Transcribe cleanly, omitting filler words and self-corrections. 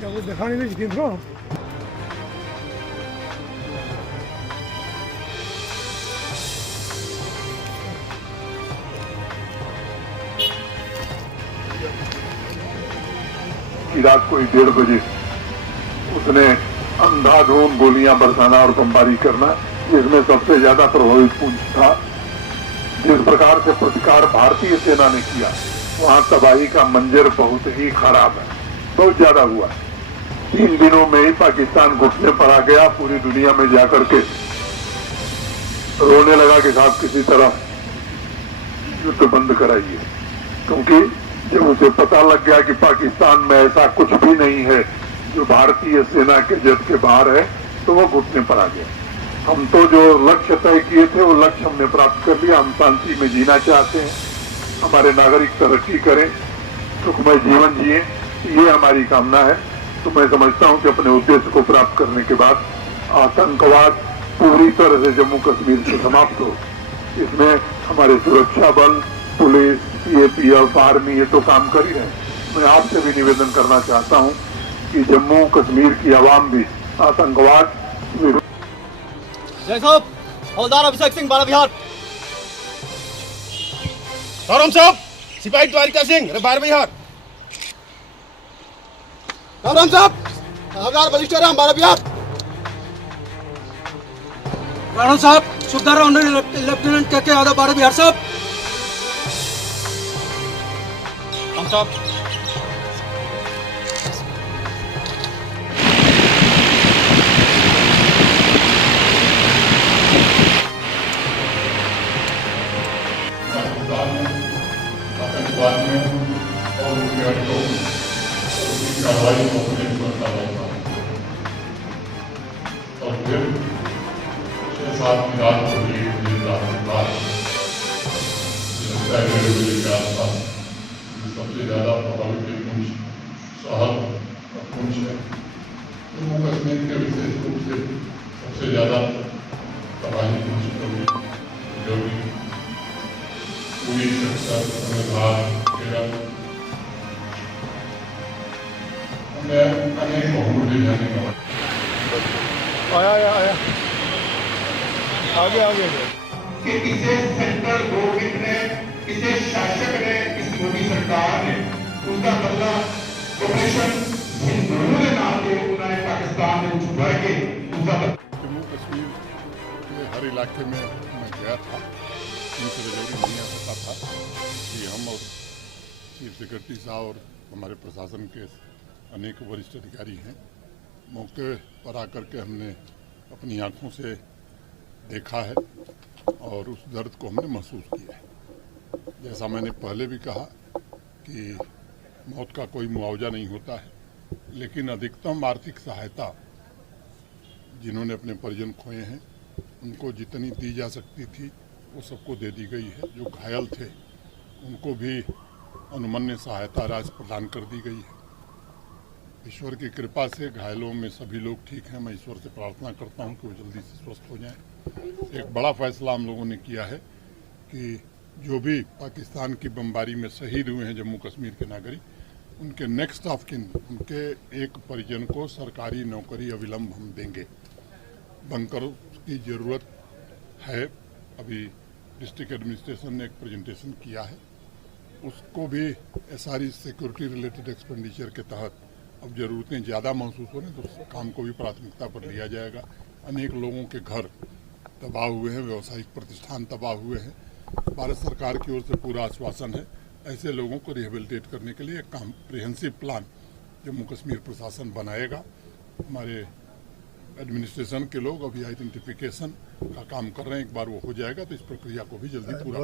क्या वो देखा नहीं थी थ्रो की रात को 1:30 बजे उसने अंधाधुंध गोलियां बरसाना और बमबारी करना, इसमें सबसे ज्यादा प्रभावित पुंछ था। जिस प्रकार से प्रतिकार भारतीय सेना ने किया, वहां तबाही का मंजर बहुत ही खराब है, बहुत ज्यादा हुआ। 3 दिनों में ही पाकिस्तान घुटने पर आ गया, पूरी दुनिया में जाकर के रोने लगा कि साहब किसी तरह युद्ध बंद कराइए, क्योंकि जब उसे पता लग गया कि पाकिस्तान में ऐसा कुछ भी नहीं है जो भारतीय सेना के जद के बाहर है, तो वो घुटने पर आ गया। हम तो जो लक्ष्य तय किए थे वो लक्ष्य हमने प्राप्त कर लिया। हम शांति में जीना चाहते हैं, हमारे नागरिक तरक्की करें, सुखमय जीवन जिए, ये हमारी कामना है। तो मैं समझता हूं कि अपने उद्देश्य को प्राप्त करने के बाद आतंकवाद पूरी तरह से जम्मू कश्मीर से समाप्त हो। इसमें हमारे सुरक्षा बल, पुलिस, सीएपीएफ, आर्मी ये तो काम कर ही रहे हैं। मैं आपसे भी निवेदन करना चाहता हूं कि जम्मू कश्मीर की आवाम भी आतंकवाद जय साहब, हवलदार अभिषेक सिंह, बारा बिहार। राम साहब, सिपाही द्वारिका सिंह, बारा बिहार। राम साहब, हवलदार बलिष्ठ राम, बारा बिहार। राणा साहब, सुबेदार ऑनरेबल लेफ्टिनेंट के यादव, बारा बिहार साहब। राम साहब, आतंकवाद में और उनके अड्डों और उनकी कार्रवाई को अपने करता रहता हूँ। और फिर 6-7 की रात को भी रात के बाद 1:30 बजे के आसपास सबसे ज़्यादा प्रभावित पुंछ शहर और पुंछ है। जम्मू कश्मीर के विशेष रूप से सबसे ज़्यादा तबाही पुंछ पर हुई, जो भी पूरी केरल हमें अनेक बहुमूल्य जाने का आया आगे कि इसे सेंट्रल गवर्नमेंट ने, इसे शासक ने, इस मोदी सरकार ने उसका बदला ऑपरेशन सिंदूर के नाम पे उन्होंने पाकिस्तान में छुपा के उसका जम्मू कश्मीर के हर इलाके में मैं गया था। उनसे रजौरी नहीं आ सकता था कि हम और चीफ सेक्रेटरी साहब और हमारे प्रशासन के अनेक वरिष्ठ अधिकारी हैं। मौके पर आकर के हमने अपनी आंखों से देखा है और उस दर्द को हमने महसूस किया है। जैसा मैंने पहले भी कहा कि मौत का कोई मुआवजा नहीं होता है, लेकिन अधिकतम आर्थिक सहायता जिन्होंने अपने परिजन खोए हैं उनको जितनी दी जा सकती थी वो सबको दे दी गई है। जो घायल थे उनको भी अनुमन्य सहायता राशि प्रदान कर दी गई है। ईश्वर की कृपा से घायलों में सभी लोग ठीक हैं। मैं ईश्वर से प्रार्थना करता हूं कि वो जल्दी से स्वस्थ हो जाएं। एक बड़ा फैसला हम लोगों ने किया है कि जो भी पाकिस्तान की बमबारी में शहीद हुए हैं जम्मू कश्मीर के नागरिक, उनके नेक्स्ट ऑफ किन, उनके एक परिजन को सरकारी नौकरी अविलंब हम देंगे। बंकर की ज़रूरत है, अभी डिस्ट्रिक्ट एडमिनिस्ट्रेशन ने एक प्रेजेंटेशन किया है, उसको भी सारी सिक्योरिटी रिलेटेड एक्सपेंडिचर के तहत अब ज़रूरतें ज़्यादा महसूस हो रही हैं तो उस काम को भी प्राथमिकता पर लिया जाएगा। अनेक लोगों के घर तबाह हुए हैं, व्यावसायिक प्रतिष्ठान तबाह हुए हैं। भारत सरकार की ओर से पूरा आश्वासन है ऐसे लोगों को रिहेबिलिटेट करने के लिए एक कॉम्प्रिहेंसिव प्लान जम्मू कश्मीर प्रशासन बनाएगा। हमारे एडमिनिस्ट्रेशन के लोग अभी आइडेंटिफिकेशन का काम कर रहे हैं, एक बार वो हो जाएगा तो इस प्रक्रिया को भी जल्दी पूरा